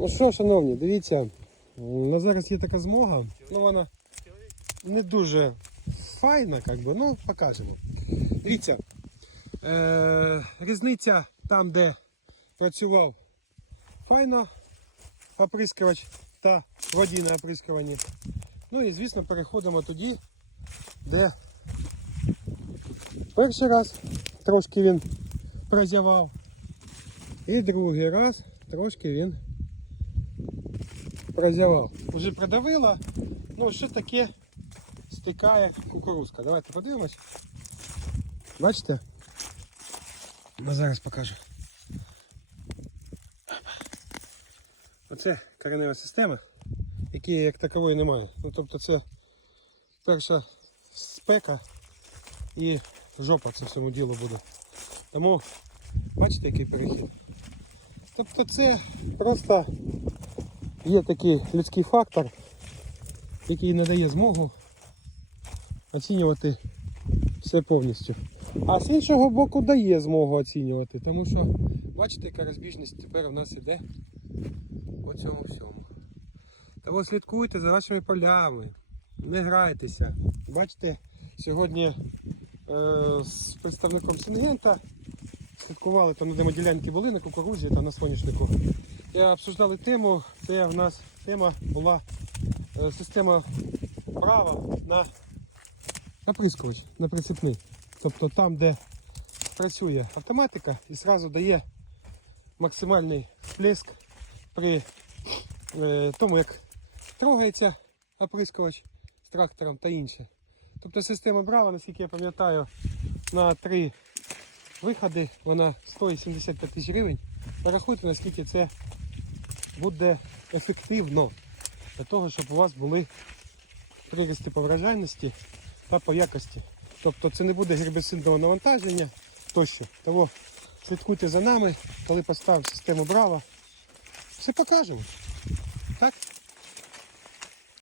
Ну що, шановні, дивіться, на зараз є така змога, ну вона не дуже файна, як би, ну покажемо. Дивіться, е- різниця там, де працював файно оприскувач та водійне оприскування. Ну і звісно переходимо тоді, де перший раз трошки він прозявав. І другий раз трошки він прозявав. Уже продавило, ну що таке стикає кукурузка. Давайте подивимось. Бачите? Ну, зараз покажу. Оце коренева система, якої як такової немає. Ну тобто це перша спека і жопа це всьому ділу буде. Тому бачите, який перехід. Тобто це просто є такий людський фактор, який надає змогу оцінювати все повністю. А з іншого боку дає змогу оцінювати, тому що бачите, яка розбіжність тепер у нас іде по цьому всьому. Тому слідкуйте за вашими полями, не грайтеся. Бачите, сьогодні е, з представником Сингента слідкували, там де ми ділянки були на кукурузі та на соняшнику. І обсуждали тему, це в нас тема була е, система права на оприскувач, на прицепний. Тобто там, де працює автоматика і одразу дає максимальний сплеск при е, тому, як трогається оприскувач з трактором та інше. Тобто система Браво, наскільки я пам'ятаю, на три виходи вона стоїть 75 тисяч гривень. Порахуйте, наскільки це буде ефективно для того, щоб у вас були прирости по вражайності та по якості. Тобто це не буде гербіцидного навантаження тощо. Тому слідкуйте за нами, коли поставимо систему Браво. Все покажемо. Так?